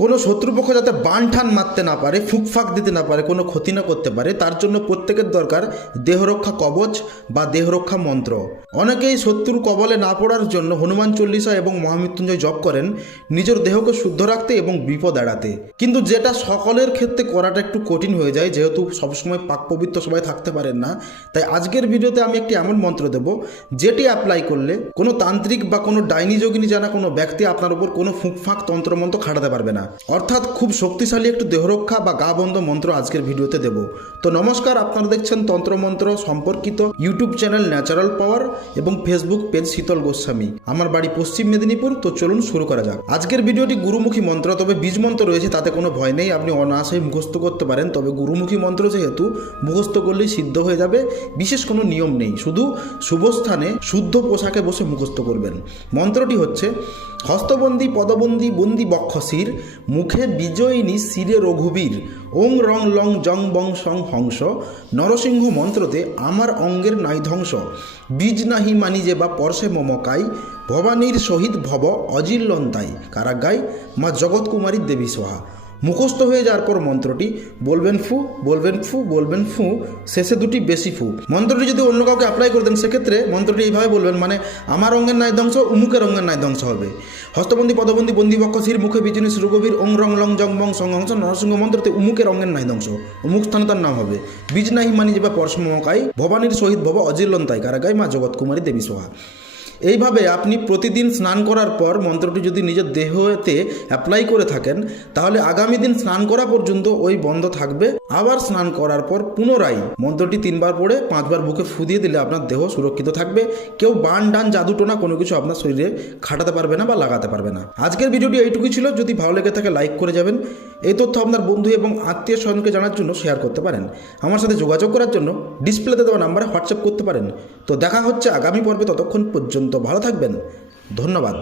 কোনো শত্রুপক্ষ যাতে বান ঠান মারতে না পারে, ফুকফাক দিতে না পারে, কোনো ক্ষতি না করতে পারে, তার জন্য প্রত্যেকের দরকার দেহরক্ষা কবচ বা দেহরক্ষা মন্ত্র। অনেকেই শত্রুর কবলে না পড়ার জন্য হনুমান চল্লিশা এবং মহামৃত্যুঞ্জয় জপ করেন নিজের দেহকে শুদ্ধ রাখতে এবং বিপদ এড়াতে। কিন্তু যেটা সকলের ক্ষেত্রে করাটা একটু কঠিন হয়ে যায়, যেহেতু সবসময় পাক পবিত্র সবাই থাকতে পারেন না। তাই আজকের ভিডিওতে আমি একটি এমন মন্ত্র দেব যেটি অ্যাপ্লাই করলে কোনো তান্ত্রিক বা কোনো ডাইনি যোগিনী জানা কোনো ব্যক্তি আপনার উপর কোনো ফুঁকফাঁক তন্ত্রমন্ত্র খাটাতে পারবে না। অর্থাৎ খুব শক্তিশালী একটু দেহরক্ষা বা গা বন্ধ মন্ত্র আজকের ভিডিওতে দেব। তো নমস্কার, আপনারা দেখছেন তন্ত্রমন্ত্র সম্পর্কিত ইউটিউব চ্যানেল ন্যাচারাল পাওয়ার এবং ফেসবুক পেজ শীতল গোস্বামী। আমার বাড়ি পশ্চিম মেদিনীপুর। তো চলুন শুরু করা যাক। আজকের ভিডিওটি গুরুমুখী মন্ত্র, তবে বীজ মন্ত্র রয়েছে, তাতে কোনো ভয় নেই, আপনি অনায়াসেই মুখস্থ করতে পারেন। তবে গুরুমুখী মন্ত্র যেহেতু মুখস্থ করলেই সিদ্ধ হয়ে যাবে, বিশেষ কোনো নিয়ম নেই, শুধু শুভস্থানে শুদ্ধ পোশাকে বসে মুখস্থ করবেন। মন্ত্রটি হচ্ছে: হস্তবন্দি পদবন্দি বন্দি বক্ষশির, মুখে বিজয়িনী শিরে রঘুবীর, ওং রং লং জং বং সং হংস, নরসিংহ মন্ত্রতে আমার অঙ্গের নাই ধ্বংস, বীজ নাহি মানি যে বা পরশে মমকাই, ভবানীর সহিত ভব অজিল্লন্তাই, কারাগাই মা জগৎকুমারী দেবী সোহা। মুখস্থ হয়ে যাওয়ার পর মন্ত্রটি বলবেন ফু, বলবেন ফু, বলবেন ফু, শেষে দুটি বেশি ফু। মন্ত্রটি যদি অন্য কাউকে অ্যাপ্লাই করে দেন, সেক্ষেত্রে মন্ত্রটি এইভাবে বলবেন, মানে আমার অঙ্গের নাই ধ্বংস, উমুকের অঙ্গের নাই ধ্বংস হবে। হস্তবন্দি পদবন্দি বন্দি বক্ষ শির, মুখে বিজনী শ্রুগভীর, ওং রং লং জং বং সং হংস, নরসিংহ মন্ত্রতে উমুকের অঙ্গের নাই ধ্বংস, উমুক স্থানে তার নাম হবে বীজ নাহি মানি যে বা পরশমকাই, ভবানীর সহিত ভব অজিল্লন্তাই, কারাগাই মা জগৎকুমারী দেবী সোহা। এইভাবে আপনি প্রতিদিন স্নান করার পর মন্ত্রটি যদি নিজের দেহতে অ্যাপ্লাই করে থাকেন, তাহলে আগামী দিন স্নান করা পর্যন্ত ওই বন্ধ থাকবে। আবার স্নান করার পর পুনরায় মন্ত্রটি 3 বার পড়ে 5 বার বুকে ফু দিয়ে দিলে আপনার দেহ সুরক্ষিত থাকবে। কেউ বান ডান জাদুটোনা কোনো কিছু আপনার শরীরে খাটাতে পারবে না বা লাগাতে পারবে না। আজকের ভিডিওটি এইটুকুই ছিল। যদি ভালো লেগে থাকে লাইক করে যাবেন। এই তথ্য আপনার বন্ধু এবং আত্মীয় স্বজনকে জানার জন্য শেয়ার করতে পারেন। আমার সাথে যোগাযোগ করার জন্য ডিসপ্লেতে দেওয়া নাম্বারে হোয়াটসঅ্যাপ করতে পারেন। তো দেখা হচ্ছে আগামী পর্বে, ততক্ষণ পর্যন্ত ভালো থাকবেন। ধন্যবাদ।